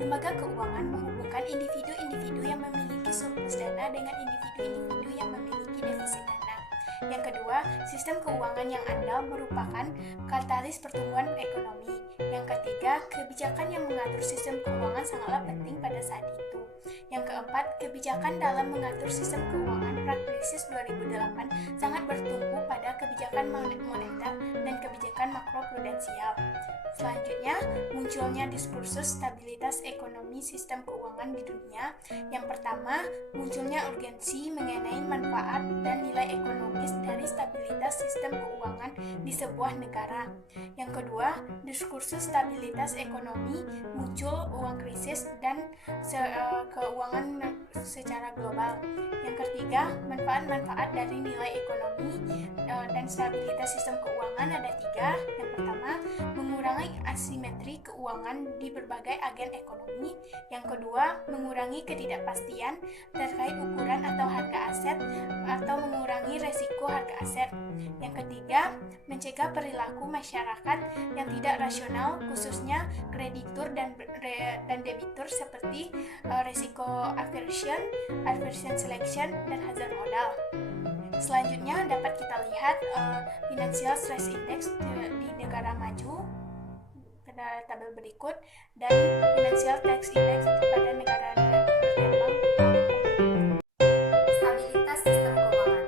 lembaga keuangan menghubungkan individu-individu yang memiliki surplus dana dengan individu-individu yang memiliki defisit dana. Yang kedua, sistem keuangan yang andal merupakan katalis pertumbuhan ekonomi. Yang ketiga, kebijakan yang mengatur sistem keuangan sangatlah penting pada saat itu. Yang keempat, kebijakan dalam mengatur sistem keuangan prakrisis 2008 sangat bertumpu pada kebijakan moneter dan kebijakan makroprudensial. Selanjutnya, munculnya diskursus stabilitas ekonomi sistem keuangan di dunia. Yang pertama, munculnya urgensi mengenai manfaat dan nilai ekonomis dari stabilitas sistem keuangan di sebuah negara. Yang kedua, diskursus stabilitas ekonomi, muncul uang krisis dan keuangan secara global. Yang ketiga, manfaat-manfaat dari nilai ekonomi dan stabilitas sistem keuangan ada tiga. Yang pertama, mengurangi asimetri keuangan di berbagai agen ekonomi. Yang kedua, mengurangi ketidakpastian terkait ukuran atau harga aset atau mengurangi resiko harga aset. Yang ketiga, mencegah perilaku masyarakat yang tidak rasional, khususnya kreditur dan debitur seperti resiko aversion selection, dan hazard modal. Selanjutnya dapat kita lihat Financial Stress Index di negara maju pada tabel berikut dan Financial Tax Index pada negara berkembang. Stabilitas sistem keuangan.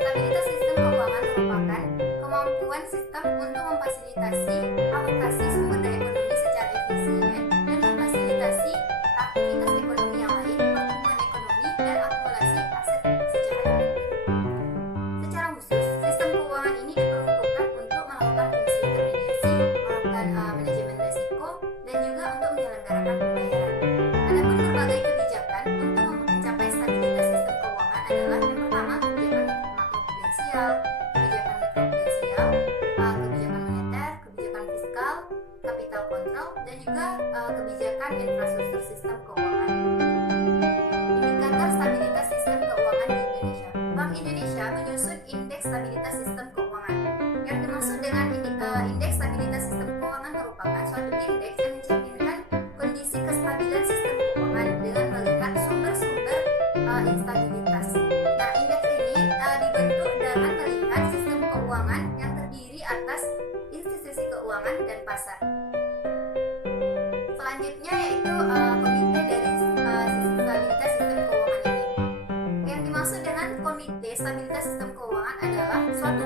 Stabilitas sistem keuangan merupakan kemampuan sistem untuk memfasilitasi alokasi sumber daya ekonomi secara efisien dan memfasilitasi aktivitas ekonomi yang lain, pertumbuhan ekonomi, dan akumulasi aset secara efektif. Secara khusus, sistem keuangan ini diperuntukkan untuk melakukan fungsi intermediasi, melakukan manajemen risiko, dan juga untuk menyelenggarakan pembayaran. Adapun berbagai kebijakan untuk mencapai stabilitas sistem keuangan adalah yang pertama kebijakan makroprudensial, kebijakan moneter, kebijakan fiskal, capital control, dan juga kebijakan infrastruktur sistem keuangan. Indikator stabilitas sistem keuangan di Indonesia. Bank Indonesia menyusun indeks stabilitas sistem keuangan. Yang dimaksud dengan indeks stabilitas sistem keuangan merupakan suatu indeks yang mencerminkan kondisi kestabilan sistem keuangan dengan melihat sumber-sumber instabilitas. Nah, indeks ini dibentuk dengan melihat sistem keuangan yang terdiri atas institusi keuangan dan pasar. Selanjutnya yaitu komite dari stabilitas sistem keuangan ini. Yang dimaksud dengan komite stabilitas sistem keuangan adalah suatu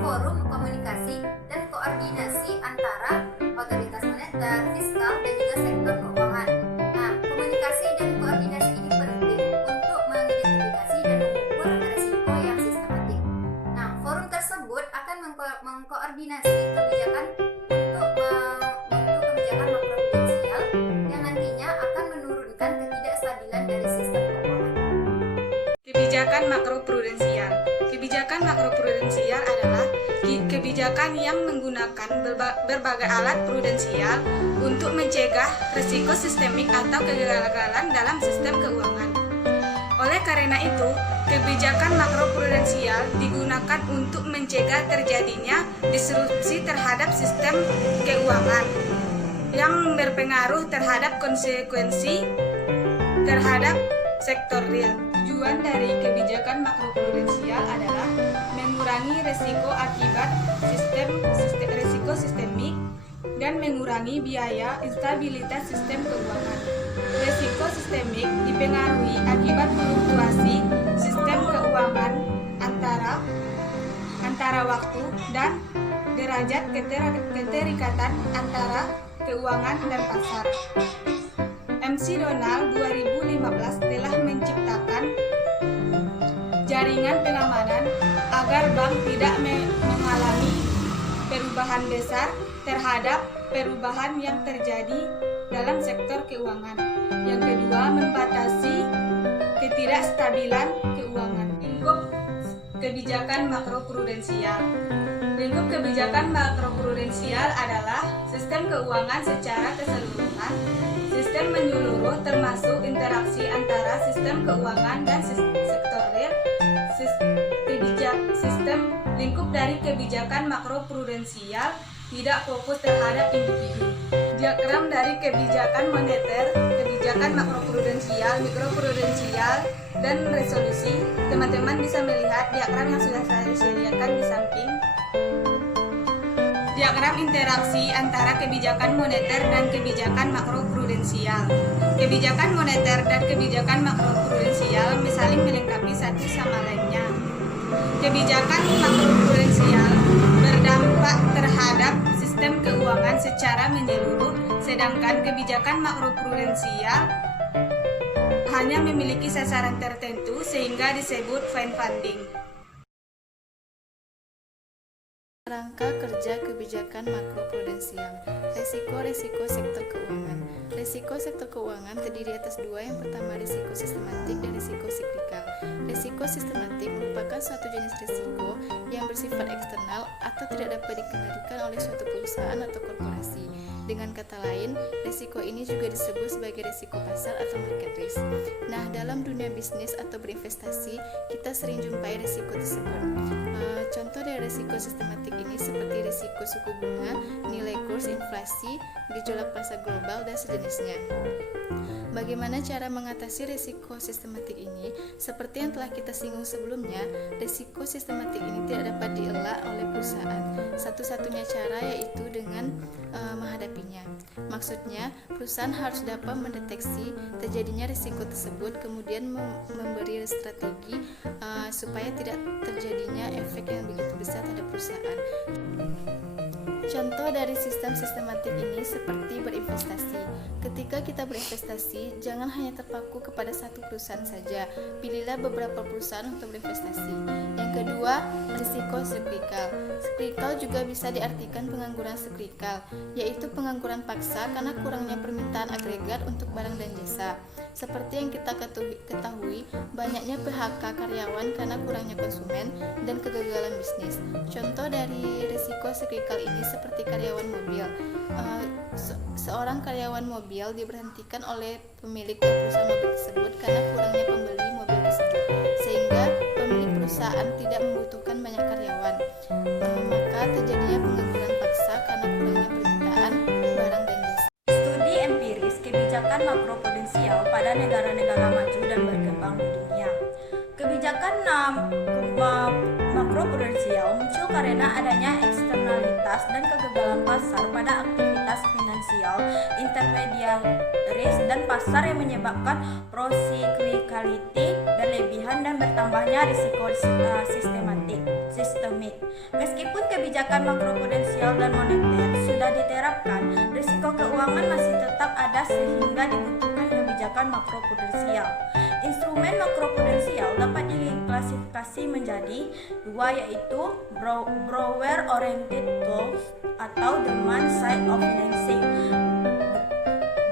forum komunikasi dan koordinasi antara otoritas moneter, fiskal, dan juga sektor keuangan. Nah, komunikasi dan koordinasi ini penting untuk mengidentifikasi dan mengukur risiko yang sistematik. Nah, forum tersebut akan mengkoordinasi kebijakan untuk kebijakan makroprudensial yang nantinya akan menurunkan ketidakstabilan dari sistem keuangan. Kebijakan makroprudensial. Kebijakan makroprudensial adalah kebijakan yang menggunakan berbagai alat prudensial untuk mencegah risiko sistemik atau kegagalan dalam sistem keuangan. Oleh karena itu, kebijakan makroprudensial digunakan untuk mencegah terjadinya disrupsi terhadap sistem keuangan yang berpengaruh terhadap konsekuensi terhadap sektor real. Tujuan dari kebijakan makroprudensial adalah mengurangi risiko akibat risiko sistemik dan mengurangi biaya instabilitas sistem keuangan. Risiko sistemik dipengaruhi akibat fluktuasi sistem keuangan antara waktu dan derajat keterikatan antara keuangan dan pasar. McDonald 2015 telah menciptakan jaringan pengamanan agar bank tidak mengalami perubahan besar terhadap perubahan yang terjadi dalam sektor keuangan. Yang kedua, membatasi ketidakstabilan keuangan. Lingkup kebijakan makroprudensial. Lingkup kebijakan makroprudensial adalah sistem keuangan secara keseluruhan, sistem menyeluruh termasuk interaksi antara sistem keuangan dan sektor real. Sistem lingkup dari kebijakan makroprudensial tidak fokus terhadap individu. Diagram dari kebijakan moneter, kebijakan makroprudensial, mikroprudensial, dan resolusi. Teman-teman bisa melihat diagram yang sudah saya sediakan di samping. Diagram interaksi antara kebijakan moneter dan kebijakan makroprudensial. Kebijakan moneter dan kebijakan makroprudensial saling melengkapi satu sama lainnya. Kebijakan makroprudensial berdampak terhadap sistem keuangan secara menyeluruh, sedangkan kebijakan makroprudensial hanya memiliki sasaran tertentu sehingga disebut fine funding. Rangka kerja kebijakan makroprudensial. Resiko-resiko sektor keuangan. Resiko sektor keuangan terdiri atas dua. Yang pertama, resiko sistematik dan resiko siklikal. Resiko sistematik merupakan suatu jenis resiko yang bersifat eksternal atau tidak dapat dikendalikan oleh suatu perusahaan atau korporasi. Dengan kata lain, resiko ini juga disebut sebagai resiko pasar atau market risk. Nah, dalam dunia bisnis atau berinvestasi, kita sering jumpai resiko tersebut. Contoh dari resiko sistematik ini seperti risiko suku bunga, nilai kurs, inflasi, gejolak pasar global, dan sejenisnya. Bagaimana cara mengatasi risiko sistematik ini? Seperti yang telah kita singgung sebelumnya, risiko sistematik ini tidak dapat dielak oleh perusahaan. Satu-satunya cara yaitu dengan menghadapinya. Maksudnya, perusahaan harus dapat mendeteksi terjadinya risiko tersebut, kemudian memberi strategi supaya tidak terjadinya efek yang begitu besar terhadap perusahaan. Contoh dari sistem sistematik ini seperti berinvestasi. Ketika kita berinvestasi, jangan hanya terpaku kepada satu perusahaan saja. Pilihlah beberapa perusahaan untuk berinvestasi. Yang kedua, risiko siklikal. Siklikal juga bisa diartikan pengangguran siklikal, yaitu pengangguran paksa karena kurangnya permintaan agregat untuk barang dan jasa. Seperti yang kita ketahui, banyaknya PHK karyawan karena kurangnya konsumen dan kegagalan bisnis. Contoh dari risiko siklikal ini seperti karyawan mobil. Seorang karyawan mobil diberhentikan oleh pemilik perusahaan mobil tersebut karena kurangnya pembeli mobil tersebut, sehingga pemilik perusahaan tidak membutuhkan banyak karyawan. Maka terjadinya pengangguran paksa karena kurangnya permintaan barang dan jasa. Studi empiris kebijakan makroprudensial pada negara-negara maju dan berkembang di dunia. Kebijakan makroprudensial muncul karena adanya eksternalitas dan kegagalan pasar pada aktivitas finansial intermediaris dan pasar yang menyebabkan procyclicality, berlebihan dan bertambahnya risiko sistemik. Meskipun kebijakan makroprudensial dan moneter sudah diterapkan, risiko keuangan masih tetap ada sehingga dibutuhkan kebijakan makroprudensial. Instrumen makroprudensial dapat diklasifikasi menjadi dua, yaitu borrower oriented tools atau demand side of financing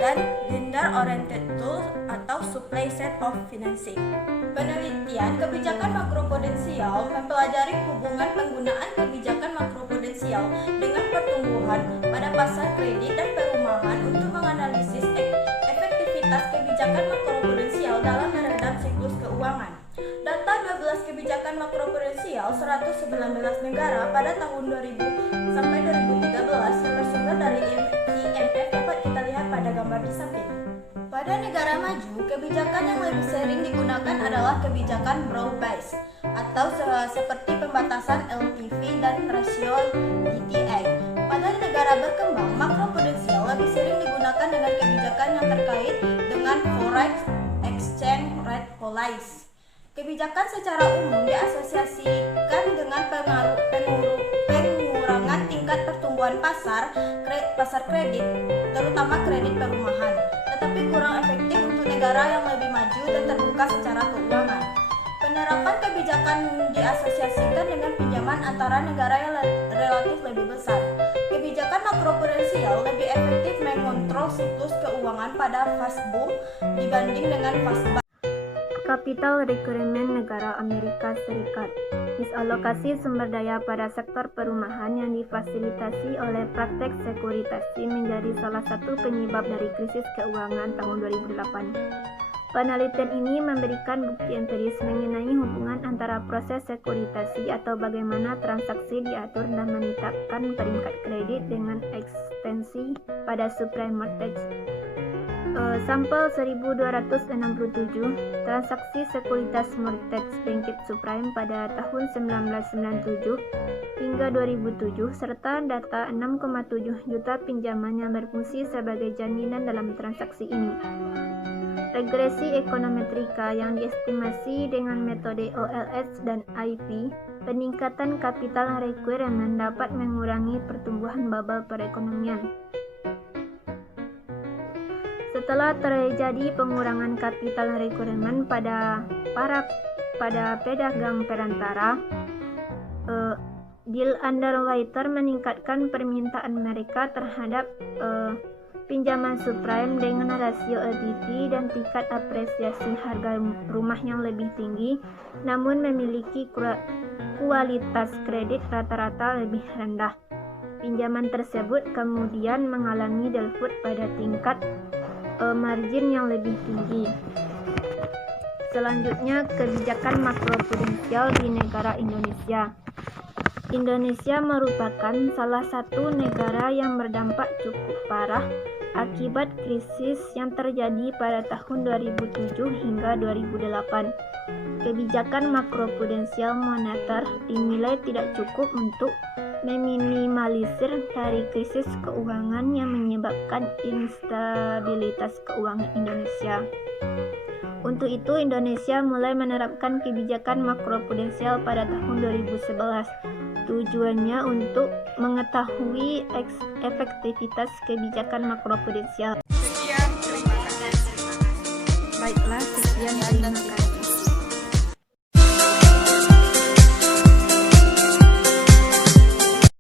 dan lender oriented tools atau supply side of financing. Penelitian kebijakan makroprudensial mempelajari hubungan penggunaan kebijakan makroprudensial dengan pertumbuhan pada pasar kredit dan perumahan untuk menganalisis efektivitas kebijakan makroprudensial dalam meredam siklus keuangan. Data 12 kebijakan makroprudensial 119 negara pada tahun 2000 sampai 2013 yang bersumber dari IMF dapat kita lihat pada gambar di samping. Pada negara maju, kebijakan yang lebih sering digunakan adalah kebijakan broad-based atau seperti pembatasan LTV dan rasio DTA. Pada negara berkembang, makroprudensial lebih sering digunakan dengan kebijakan yang terkait dengan forex exchange rate policy. Kebijakan secara umum diasosiasikan dengan pengurangan tingkat pertumbuhan pasar kredit, terutama kredit perumahan, tetapi kurang efektif untuk negara yang lebih maju dan terbuka secara keuangan. Penerapan kebijakan diasosiasikan dengan pinjaman antara negara yang relatif lebih besar. Kebijakan makroprudensial lebih efektif mengontrol siklus keuangan pada fase boom dibanding dengan fase bust. Capital Requirement negara Amerika Serikat. Misalokasi sumber daya pada sektor perumahan yang difasilitasi oleh praktek sekuritasi menjadi salah satu penyebab dari krisis keuangan tahun 2008. Penelitian ini memberikan bukti empiris mengenai hubungan antara proses sekuritasi atau bagaimana transaksi diatur dan menetapkan peringkat kredit dengan ekstensi pada subprime mortgage. Sampel 1267 transaksi sekuritas mortgage bangkit subprime pada tahun 1997 hingga 2007 serta data 6,7 juta pinjaman yang berfungsi sebagai jaminan dalam transaksi ini. Regresi ekonometrika yang diestimasi dengan metode OLS dan IP, peningkatan capital requirement dapat mengurangi pertumbuhan bubble perekonomian. Setelah terjadi pengurangan capital requirement pada pedagang perantara, deal underwriter meningkatkan permintaan mereka terhadap pinjaman subprime dengan rasio LTV dan tingkat apresiasi harga rumah yang lebih tinggi, namun memiliki kualitas kredit rata-rata lebih rendah. Pinjaman tersebut kemudian mengalami default pada tingkat margin yang lebih tinggi. Selanjutnya, kebijakan makroprudensial di negara Indonesia. Indonesia merupakan salah satu negara yang berdampak cukup parah akibat krisis yang terjadi pada tahun 2007 hingga 2008. Kebijakan makroprudensial moneter dinilai tidak cukup untuk meminimalisir dari krisis keuangan yang menyebabkan instabilitas keuangan Indonesia. Untuk itu, Indonesia mulai menerapkan kebijakan makroprudensial pada tahun 2011. Tujuannya untuk mengetahui efektivitas kebijakan makroprudensial.